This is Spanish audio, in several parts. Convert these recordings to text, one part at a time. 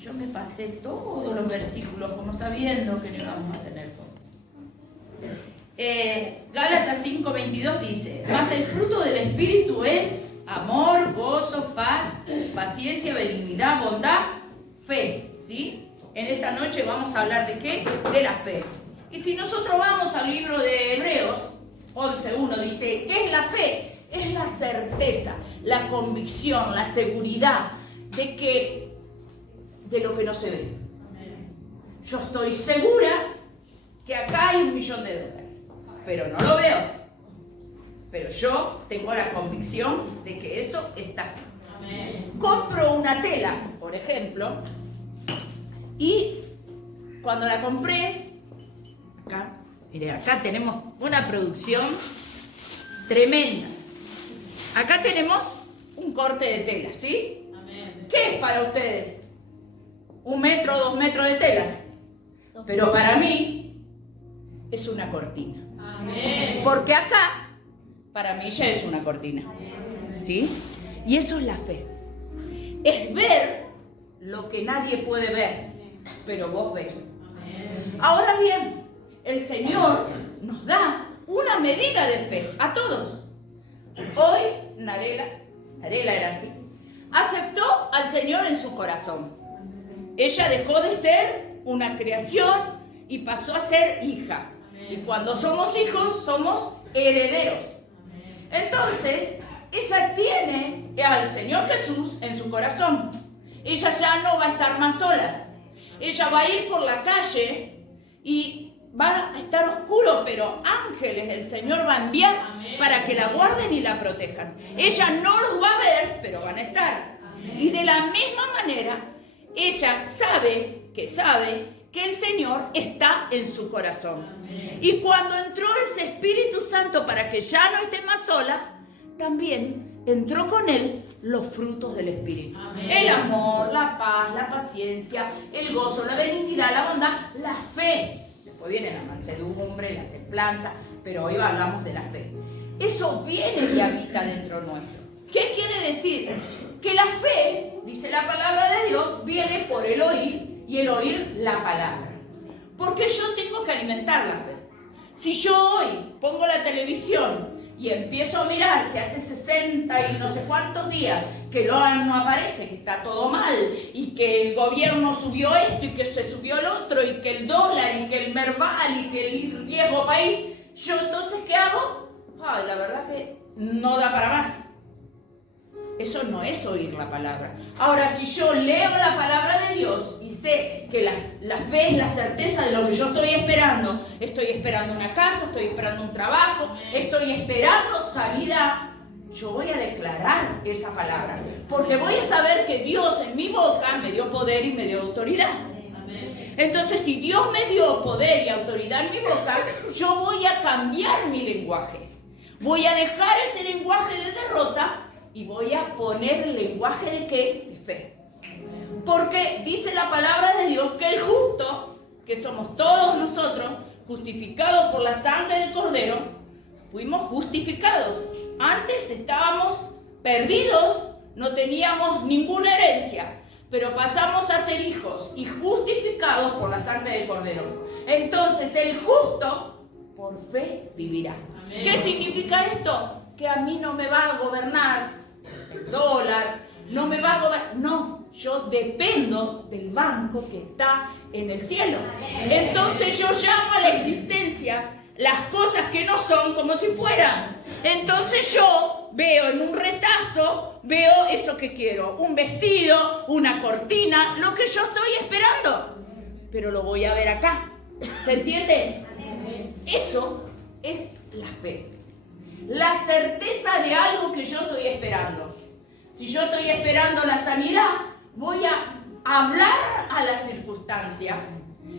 Yo me pasé todos los versículos como sabiendo que no íbamos a tener todo. Gálatas 5:22 dice: mas el fruto del Espíritu es amor, gozo, paz, paciencia, benignidad, bondad, fe. ¿Sí? En esta noche vamos a hablar de ¿qué? De la fe. Y si nosotros vamos al libro de Hebreos 11:1 dice: ¿qué es la fe? Es la certeza, la convicción, la seguridad de lo que no se ve. Yo estoy segura que acá hay $1.000.000, pero no lo veo. Pero yo tengo la convicción de que eso está. Compro una tela, por ejemplo, y cuando la compré, acá, mire, acá tenemos una producción tremenda. Acá tenemos un corte de tela, ¿sí? ¿Qué es para ustedes? 1 metro, 2 metros de tela. Pero para mí es una cortina. Amén. Porque acá, para mí ya es una cortina. ¿Sí? Y eso es la fe. Es ver lo que nadie puede ver, pero vos ves. Ahora bien, el Señor nos da una medida de fe a todos. Hoy, Narela era así, aceptó al Señor en su corazón. Ella dejó de ser una creación y pasó a ser hija. Y cuando somos hijos, somos herederos. Entonces, ella tiene al Señor Jesús en su corazón. Ella ya no va a estar más sola. Ella va a ir por la calle y va a estar oscuro, pero ángeles del Señor va a enviar para que la guarden y la protejan. Ella no los va a ver, pero van a estar. Y de la misma manera, ella sabe que el Señor está en su corazón. Y cuando entró ese Espíritu Santo para que ya no esté más sola, también entró con él los frutos del Espíritu. El amor, la paz, la paciencia, el gozo, la benignidad, la bondad, la fe. Después viene la mansedumbre, la templanza, pero hoy hablamos de la fe. Eso viene y habita dentro nuestro. ¿Qué quiere decir? Que la fe, dice la palabra de Dios, viene por el oír y el oír la palabra. Porque yo tengo que alimentar la fe. Si yo hoy pongo la televisión y empiezo a mirar que hace 60 y no sé cuántos días que no aparece, que está todo mal, y que el gobierno subió esto y que se subió el otro, y que el dólar, y que el merval, y que el riesgo país, yo entonces ¿qué hago? Ay, la verdad que no da para más. Eso no es oír la palabra. Ahora, si yo leo la palabra de Dios y sé que la fe es la certeza de lo que yo estoy esperando una casa, estoy esperando un trabajo, estoy esperando sanidad, yo voy a declarar esa palabra. Porque voy a saber que Dios en mi boca me dio poder y me dio autoridad. Entonces, si Dios me dio poder y autoridad en mi boca, yo voy a cambiar mi lenguaje. Voy a dejar ese lenguaje de derrota y voy a poner el lenguaje de ¿qué? De fe. Porque dice la palabra de Dios que el justo, que somos todos nosotros, justificados por la sangre del Cordero, fuimos justificados. Antes estábamos perdidos, no teníamos ninguna herencia, pero pasamos a ser hijos y justificados por la sangre del Cordero. Entonces el justo por fe vivirá. Amén. ¿Qué significa esto? Que a mí no me va a gobernar el dólar, no me va a gobernar, no, yo dependo del banco que está en el cielo. Entonces yo llamo a la existencia las cosas que no son como si fueran. Entonces yo veo en un retazo, veo eso que quiero, un vestido, una cortina, lo que yo estoy esperando, pero lo voy a ver acá. ¿Se entiende? Eso es la fe. La certeza de algo que yo estoy esperando. Si yo estoy esperando la sanidad, voy a hablar a la circunstancia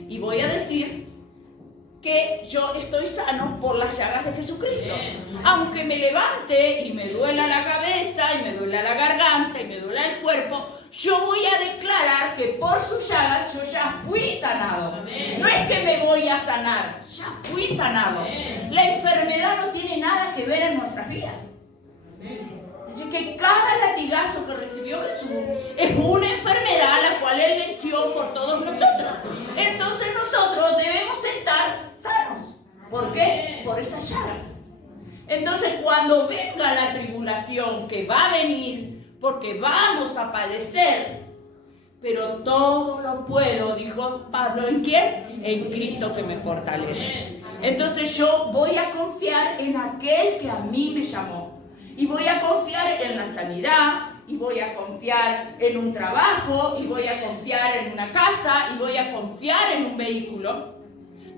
y voy a decir que yo estoy sano por las llagas de Jesucristo. Aunque me levante y me duela la cabeza y me duela la garganta y me duela el cuerpo, yo voy a declarar que por sus llagas yo ya fui sanado. No es que me voy a sanar, ya fui sanado. La enfermedad no tiene nada que ver en nuestras vidas. Dice que cada latigazo que recibió Jesús es una enfermedad a la cual Él venció por esas llagas. Entonces, cuando venga la tribulación, que va a venir, porque vamos a padecer, pero todo lo puedo, dijo Pablo, ¿en quién? En Cristo que me fortalece. Entonces yo voy a confiar en aquel que a mí me llamó. Y voy a confiar en la sanidad, y voy a confiar en un trabajo, y voy a confiar en una casa, y voy a confiar en un vehículo.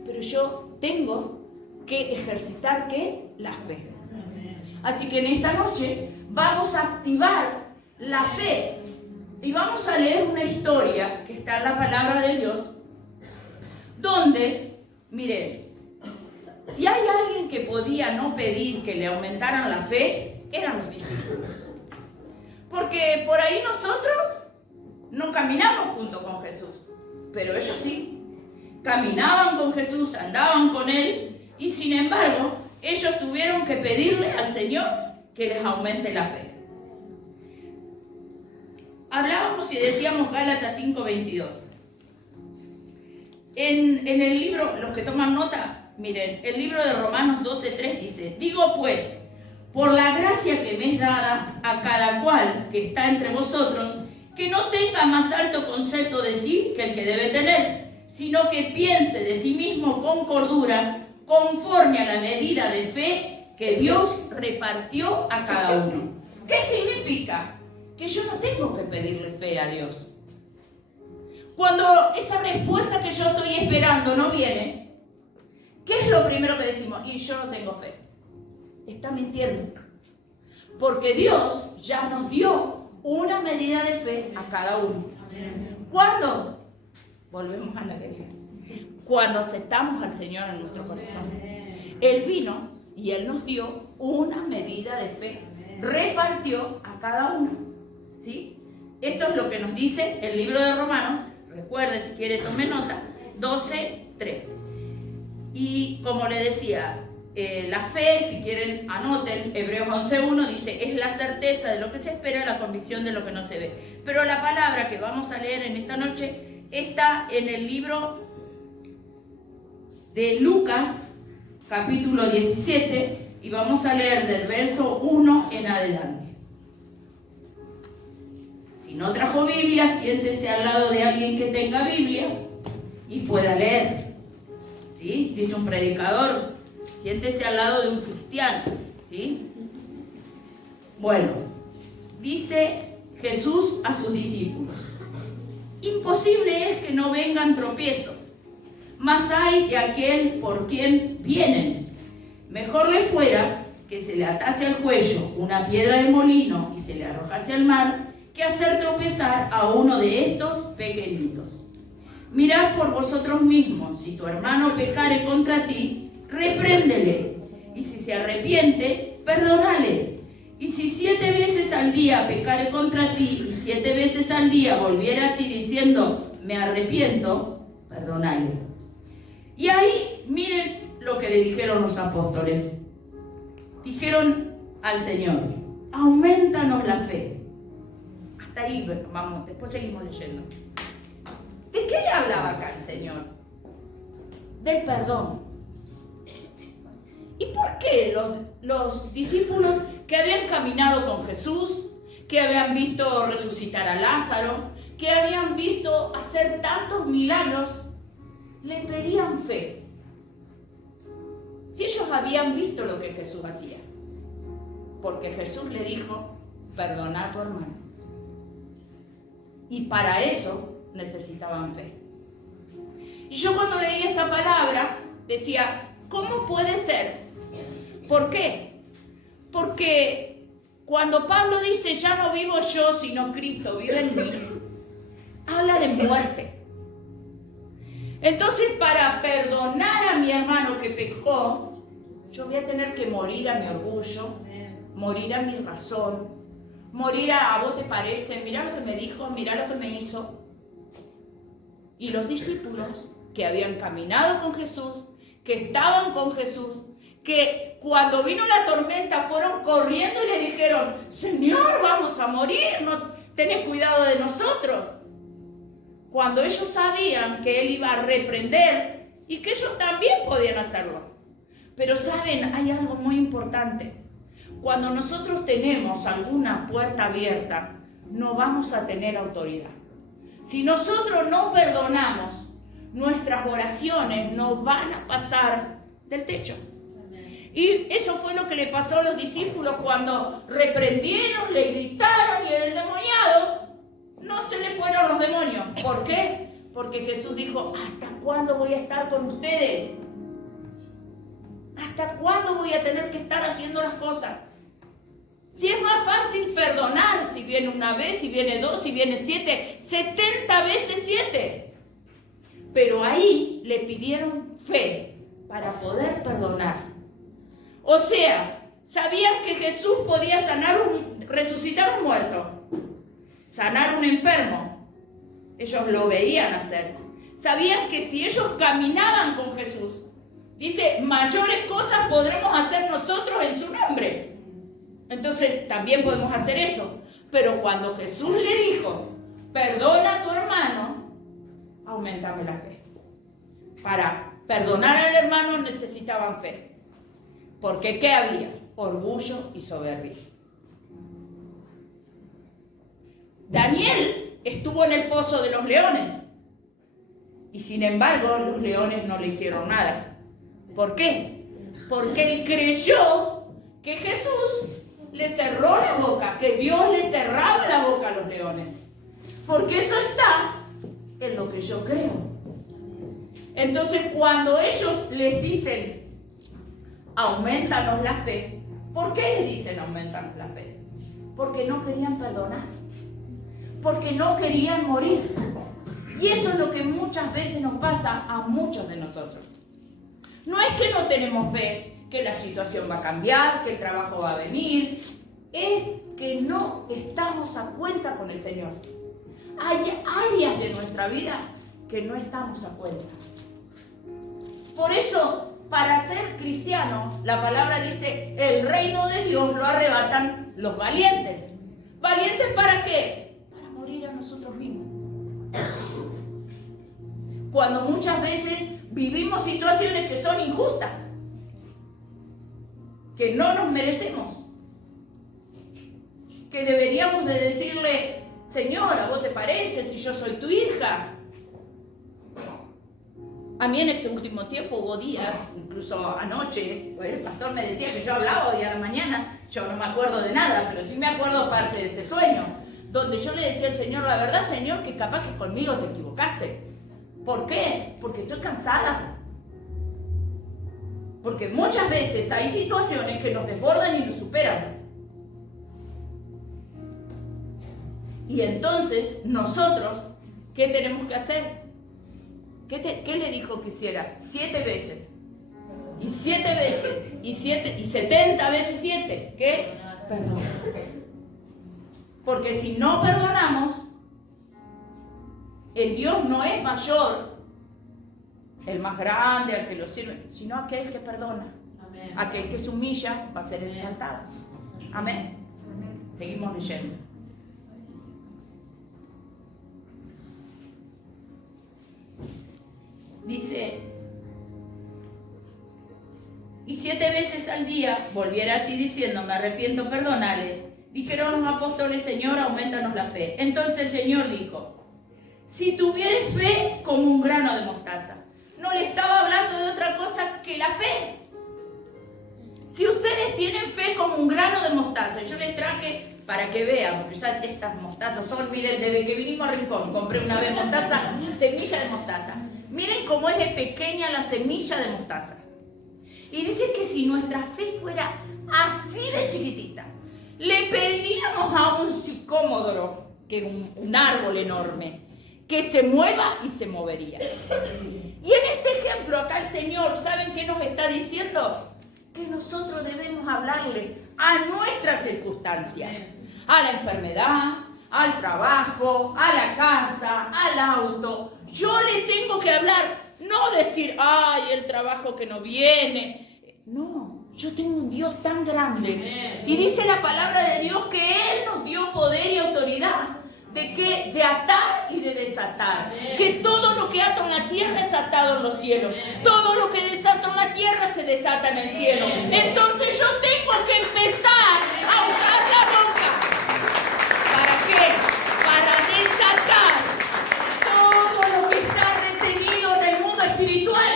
Pero yo tengo que ejercitar, ¿qué? La fe. Así que en esta noche vamos a activar la fe. Y vamos a leer una historia que está en la palabra de Dios, donde, miren, si hay alguien que podía no pedir que le aumentaran la fe, eran los discípulos. Porque por ahí nosotros no caminamos junto con Jesús, pero ellos sí. Caminaban con Jesús, andaban con Él, y sin embargo, ellos tuvieron que pedirle al Señor que les aumente la fe. Hablábamos y decíamos Gálatas 5:22. En el libro, los que toman nota, miren, el libro de Romanos 12:3 dice: digo pues, por la gracia que me es dada a cada cual que está entre vosotros, que no tenga más alto concepto de sí que el que debe tener, sino que piense de sí mismo con cordura, conforme a la medida de fe que Dios repartió a cada uno. ¿Qué significa? Que yo no tengo que pedirle fe a Dios. Cuando esa respuesta que yo estoy esperando no viene, ¿qué es lo primero que decimos? Y yo no tengo fe. Está mintiendo. Porque Dios ya nos dio una medida de fe a cada uno. ¿Cuándo? Volvemos a la iglesia. Cuando aceptamos al Señor en nuestro corazón. Él vino y Él nos dio una medida de fe. Repartió a cada uno. ¿Sí? Esto es lo que nos dice el libro de Romanos. Recuerde, si quiere, tome nota. 12:3. Y como le decía, la fe, si quieren, anoten. Hebreos 11:1 dice: es la certeza de lo que se espera, la convicción de lo que no se ve. Pero la palabra que vamos a leer en esta noche está en el libro de Lucas, capítulo 17, y vamos a leer del verso 1 en adelante. Si no trajo Biblia, siéntese al lado de alguien que tenga Biblia y pueda leer. ¿Sí? Dice un predicador, siéntese al lado de un cristiano. ¿Sí? Bueno, dice Jesús a sus discípulos: imposible es que no vengan tropiezos, mas hay de aquel por quien vienen. Mejor le fuera que se le atase al cuello una piedra de molino y se le arrojase al mar, que hacer tropezar a uno de estos pequeñitos. Mirad por vosotros mismos, si tu hermano pecare contra ti, repréndele, y si se arrepiente, perdónale. Y si 7 veces al día pecare contra ti, y 7 veces al día volviera a ti diciendo, me arrepiento, perdónale. Y ahí, miren lo que le dijeron los apóstoles. Dijeron al Señor: aumentanos la fe. Hasta ahí vamos, después seguimos leyendo. ¿De qué le hablaba acá el Señor? Del perdón. ¿Y por qué los discípulos que habían caminado con Jesús, que habían visto resucitar a Lázaro, que habían visto hacer tantos milagros, le pedían fe? Si ellos habían visto lo que Jesús hacía. Porque Jesús le dijo: perdona a tu hermano. Y para eso necesitaban fe. Y yo cuando leí esta palabra decía: ¿cómo puede ser? ¿Por qué? Porque cuando Pablo dice: ya no vivo yo, sino Cristo vive en mí, habla de muerte. Entonces, para perdonar a mi hermano que pecó, yo voy a tener que morir a mi orgullo, morir a mi razón, morir a vos te parece, mirá lo que me dijo, mirá lo que me hizo. Y los discípulos que habían caminado con Jesús, que estaban con Jesús, que cuando vino la tormenta fueron corriendo y le dijeron: Señor, vamos a morir, no tenés cuidado de nosotros. Cuando ellos sabían que Él iba a reprender y que ellos también podían hacerlo. Pero saben, hay algo muy importante. Cuando nosotros tenemos alguna puerta abierta, no vamos a tener autoridad. Si nosotros no perdonamos, nuestras oraciones no van a pasar del techo. Y eso fue lo que le pasó a los discípulos cuando reprendieron, le gritaron y el endemoniado no se le fueron los demonios. ¿Por qué? Porque Jesús dijo, ¿hasta cuándo voy a estar con ustedes? ¿Hasta cuándo voy a tener que estar haciendo las cosas? Si es más fácil perdonar, si viene una vez, si viene dos, si viene 7, 70 veces 7. Pero ahí le pidieron fe para poder perdonar. O sea, sabían que Jesús podía resucitar un muerto, sanar un enfermo. Ellos lo veían hacer. Sabían que si ellos caminaban con Jesús, dice, mayores cosas podremos hacer nosotros en su nombre. Entonces también podemos hacer eso. Pero cuando Jesús le dijo, perdona a tu hermano, aumentame la fe. Para perdonar al hermano necesitaban fe. Porque ¿qué había? Orgullo y soberbia. Daniel estuvo en el foso de los leones. Y sin embargo, los leones no le hicieron nada. ¿Por qué? Porque él creyó que Jesús le cerró la boca, que Dios le cerraba la boca a los leones. Porque eso está en lo que yo creo. Entonces, cuando ellos les dicen, aumentanos la fe. ¿Por qué les dicen aumentanos la fe? Porque no querían perdonar. Porque no querían morir. Y eso es lo que muchas veces nos pasa a muchos de nosotros. No es que no tenemos fe, que la situación va a cambiar, que el trabajo va a venir. Es que no estamos a cuenta con el Señor. Hay áreas de nuestra vida que no estamos a cuenta. Por eso, para ser cristiano, la palabra dice, el reino de Dios lo arrebatan los valientes. ¿Valientes para qué? Para morir a nosotros mismos. Cuando muchas veces vivimos situaciones que son injustas, que no nos merecemos, que deberíamos de decirle, Señor, ¿a vos te parece si yo soy tu hija? A mí en este último tiempo hubo días, incluso anoche, el pastor me decía que yo hablaba hoy a la mañana, yo no me acuerdo de nada, pero sí me acuerdo parte de ese sueño, donde yo le decía al Señor, la verdad, Señor, que capaz que conmigo te equivocaste. ¿Por qué? Porque estoy cansada. Porque muchas veces hay situaciones que nos desbordan y nos superan. Y entonces, nosotros, ¿qué tenemos que hacer? ¿Qué le dijo que hiciera? 7 veces. Y 7 veces. Y 70 veces 7. ¿Qué? Perdón. Porque si no perdonamos, el Dios no es mayor, el más grande, al que lo sirve, sino aquel que perdona. Amén. Aquel que se humilla va a ser exaltado. Amén. Amén. Seguimos leyendo. Dice, y 7 veces al día volviera a ti diciendo, me arrepiento, perdónale. Dijeron los apóstoles, Señor, aumentanos la fe. Entonces el Señor dijo, si tuvieres fe como un grano de mostaza. No le estaba hablando de otra cosa que la fe. Si ustedes tienen fe como un grano de mostaza, yo les traje para que vean, porque ya estas mostazas son, miren, desde que vinimos a Rincón, compré una vez mostaza, semilla de mostaza. Miren cómo es de pequeña la semilla de mostaza. Y dice que si nuestra fe fuera así de chiquitita, le pediríamos a un sicómoro, que es un árbol enorme, que se mueva y se movería. Y en este ejemplo acá el Señor, ¿saben qué nos está diciendo? Que nosotros debemos hablarle a nuestras circunstancias, a la enfermedad, al trabajo, a la casa, al auto. Yo le tengo que hablar, no decir, ay, el trabajo que no viene. No, yo tengo un Dios tan grande. Y dice la palabra de Dios que Él nos dio poder y autoridad. ¿De qué? De atar y de desatar. desatar. Que todo lo que ato en la tierra es atado en los cielos. Todo lo que desato en la tierra se desata en el cielo. Entonces yo tengo que empezar a usar la boca. ¿Para qué? Para desatar todo lo que está retenido en el mundo espiritual.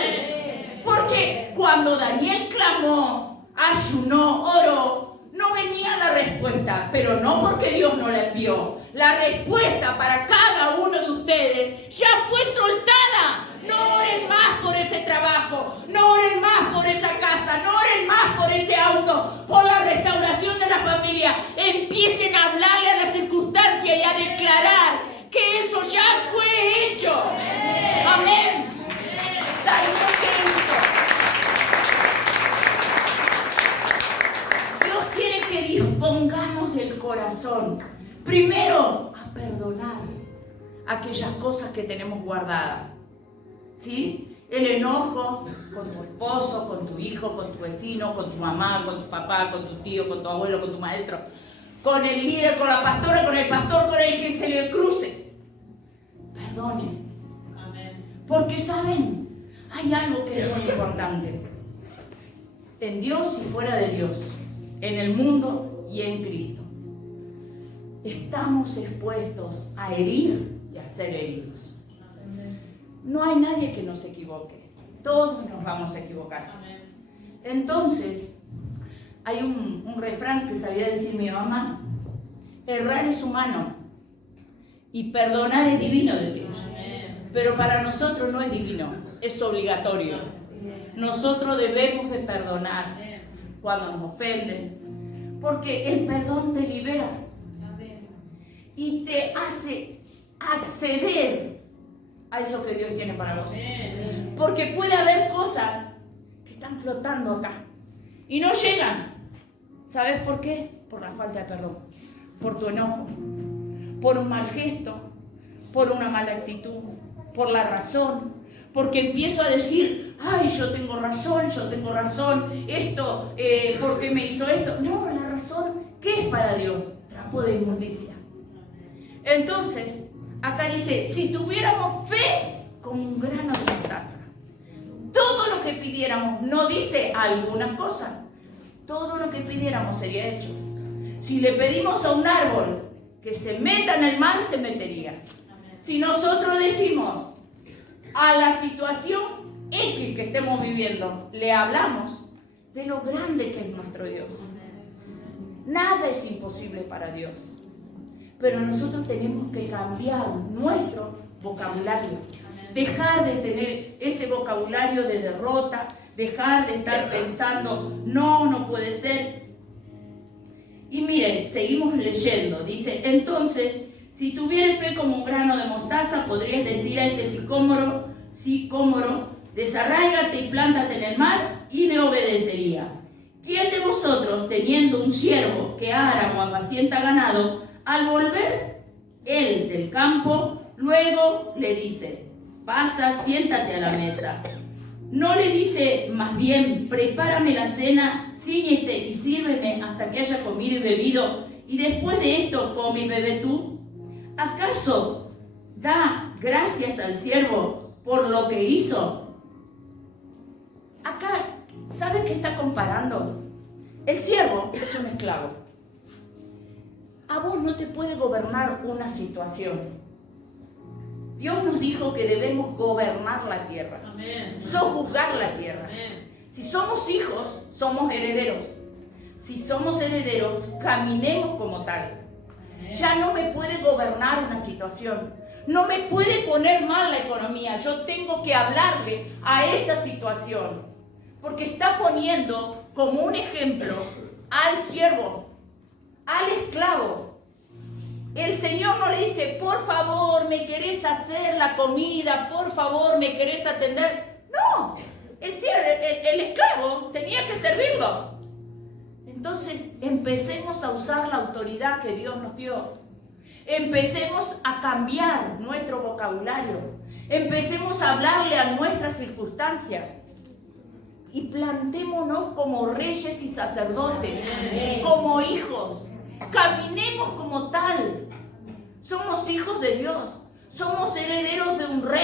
Porque cuando Daniel clamó, ayunó, oró, no venía la respuesta, pero no porque Dios no la envió. La respuesta para cada uno de ustedes ya fue soltada. No oren más por ese trabajo, no oren más por esa casa, no oren más por ese auto, por la restauración de la familia. Empiecen a hablarle a la circunstancia y a declarar que eso ya fue hecho. Amén. ¿Saben qué es eso? Dios quiere que dispongamos del corazón. Primero, a perdonar aquellas cosas que tenemos guardadas. ¿Sí? El enojo con tu esposo, con tu hijo, con tu vecino, con tu mamá, con tu papá, con tu tío, con tu abuelo, con tu maestro, con el líder, con la pastora, con el pastor, con el que se le cruce. Perdonen. Amén. Porque, ¿saben? Hay algo que es muy importante. En Dios y fuera de Dios, en el mundo y en Cristo. Estamos expuestos a herir y a ser heridos. No hay nadie que no se equivoque. Todos nos vamos a equivocar. Entonces, hay un refrán que sabía decir mi mamá. Errar es humano y perdonar es divino, decimos. Pero para nosotros no es divino, es obligatorio. Nosotros debemos de perdonar cuando nos ofenden, porque el perdón te libera y te hace acceder a eso que Dios tiene para vos. Porque puede haber cosas que están flotando acá y no llegan. ¿Sabes por qué? Por la falta de perdón, por tu enojo, por un mal gesto, por una mala actitud, por la razón, porque empiezo a decir, ay, yo tengo razón, esto, ¿por qué me hizo esto? No, la razón, ¿qué es para Dios? Trapo de inmundicia. Entonces, acá dice, si tuviéramos fe como un grano de mostaza, todo lo que pidiéramos, no dice algunas cosas, todo lo que pidiéramos sería hecho. Si le pedimos a un árbol que se meta en el mar, se metería. Si nosotros decimos a la situación X que estemos viviendo, le hablamos de lo grande que es nuestro Dios. Nada es imposible para Dios. Pero nosotros tenemos que cambiar nuestro vocabulario. Dejar de tener ese vocabulario de derrota, dejar de estar pensando, no puede ser. Y miren, seguimos leyendo. Dice, entonces, si tuvieras fe como un grano de mostaza, podrías decir a este sicómoro, desarráigate y plántate en el mar, y me obedecería. ¿Quién de vosotros, teniendo un siervo que ara o apacienta ganado, al volver él del campo, luego le dice, pasa, siéntate a la mesa? No le dice más bien, prepárame la cena, cíñete y sírveme hasta que haya comido y bebido, y después de esto come y bebe tú. ¿Acaso da gracias al siervo por lo que hizo? Acá, ¿saben qué está comparando? El siervo es un esclavo. A vos no te puede gobernar una situación. Dios nos dijo que debemos gobernar la tierra, sojuzgar la tierra. Si somos hijos, somos herederos. Si somos herederos, caminemos como tal. Ya no me puede gobernar una situación. No me puede poner mal la economía. Yo tengo que hablarle a esa situación. Porque está poniendo como un ejemplo al siervo, al esclavo. El Señor no le dice, por favor, ¿me querés hacer la comida? Por favor, ¿me querés atender? No, el esclavo tenía que servirlo. Entonces, empecemos a usar la autoridad que Dios nos dio. Empecemos a cambiar nuestro vocabulario. Empecemos a hablarle a nuestras circunstancias. Y plantémonos como reyes y sacerdotes, como hijos. Caminemos como tal. Somos hijos de Dios. Somos herederos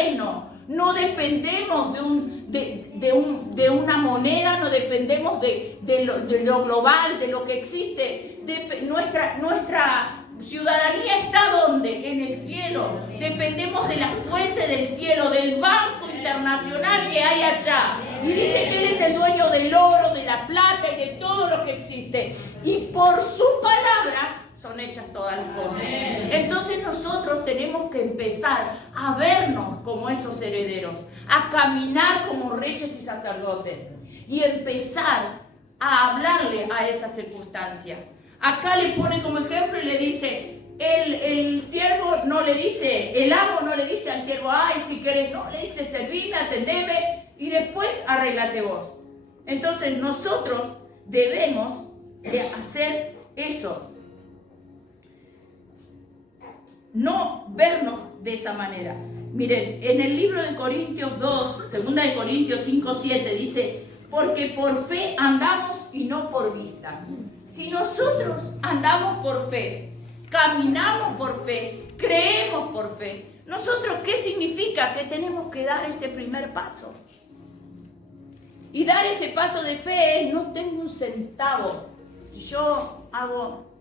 reino. No dependemos de una moneda, no dependemos de lo global, de lo que existe. Nuestra ciudadanía está ¿dónde? En el cielo. Dependemos de la fuente del cielo, del banco internacional que hay allá. Y dice que Él es el dueño del oro, de la plata y de todo lo que existe. Y por su palabra son hechas todas las cosas. Entonces nosotros tenemos que empezar a vernos como esos herederos, a caminar como reyes y sacerdotes y empezar a hablarle a esa circunstancia. Acá le pone como ejemplo y le dice, el siervo no le dice, el amo no le dice al siervo, ay, si querés, no, le dice, servime, atendeme y después arréglate vos. Entonces nosotros debemos de hacer eso. No vernos de esa manera. Miren, en el libro de Corintios 2, segunda de Corintios 5, 7, dice, porque por fe andamos y no por vista. Si nosotros andamos por fe, caminamos por fe, creemos por fe, nosotros, ¿qué significa? Que tenemos que dar ese primer paso. Y dar ese paso de fe es, no tengo un centavo. Si yo hago...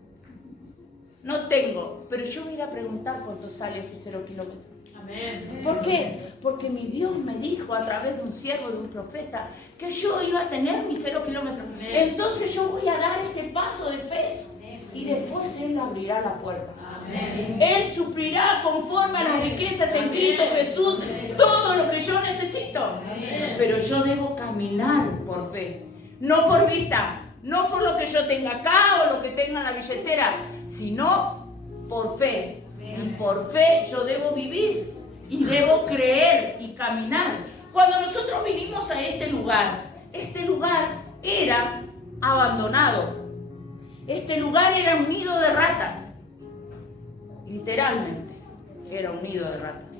No tengo, pero yo voy a ir a preguntar cuánto sale ese 0 kilómetros. Amén. ¿Por qué? Porque mi Dios me dijo a través de un siervo, de un profeta, que yo iba a tener mis 0 kilómetros. Amén. Entonces yo voy a dar ese paso de fe. Amén. Y después Él abrirá la puerta. Amén. Él suplirá conforme a las riquezas en Cristo Jesús todo lo que yo necesito. Amén. Pero yo debo caminar por fe, no por vista. No por lo que yo tenga acá o lo que tenga en la billetera, sino por fe. Y por fe yo debo vivir y debo creer y caminar. Cuando nosotros vinimos a este lugar era abandonado. Este lugar era un nido de ratas. Literalmente, era un nido de ratas.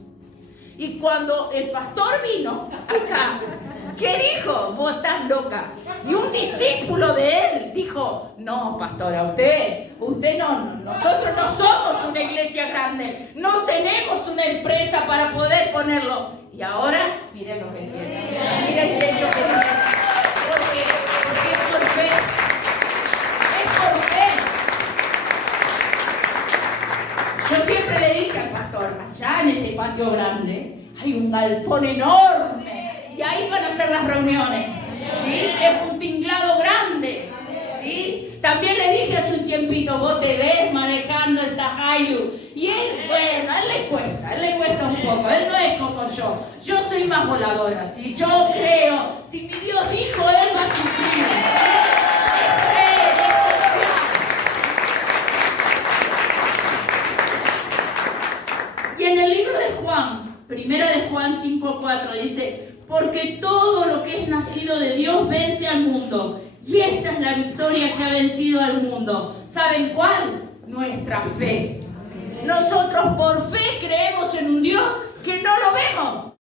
Y cuando el pastor vino acá, ¿qué dijo? Vos estás loca. Y un discípulo de él dijo, no, pastora, usted no, nosotros no somos una iglesia grande, no tenemos una empresa para poder ponerlo. Y ahora, miren lo que tiene, miren el techo que tiene. Porque es por fe. Es por fe. Yo siempre le dije al pastor, allá en ese patio grande hay un galpón enorme. Y ahí van a ser las reuniones, ¿sí? Es un tinglado grande, ¿sí? También le dije hace un tiempito, vos te ves manejando el Tajayu. Y él, bueno, a él le cuesta un poco, él no es como yo. Yo soy más voladora, ¿sí? Yo creo, si mi Dios dijo, Él va a cumplir. Y en el libro de Juan, primera de Juan 5:4, dice, porque todo lo que es nacido de Dios vence al mundo. Y esta es la victoria que ha vencido al mundo. ¿Saben cuál? Nuestra fe. Nosotros por fe creemos en un Dios que no lo vemos.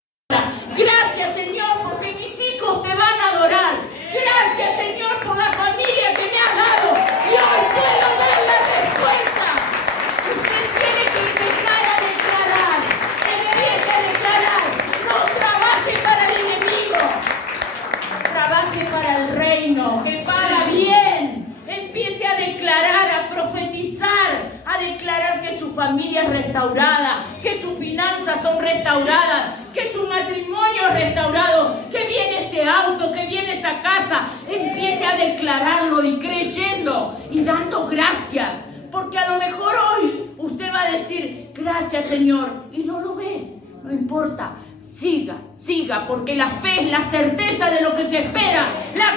Gracias, Señor, porque mis hijos te van a adorar. Gracias, Señor, por la familia que me has dado. Y hoy puedo ver la respuesta. Usted tiene que empezar a declarar. Empiece a declarar. No trabaje para el enemigo. Trabaje para el reino, que paga bien. Empiece a declarar, a profetizar, a declarar que su familia es restaurada, que sus finanzas son restauradas, que su matrimonio es restaurado, que viene ese auto, que viene esa casa. Empiece a declararlo y creyendo y dando gracias. Porque a lo mejor hoy usted va a decir, gracias, Señor, y no lo ve. No importa, siga, porque la fe es la certeza de lo que se espera, la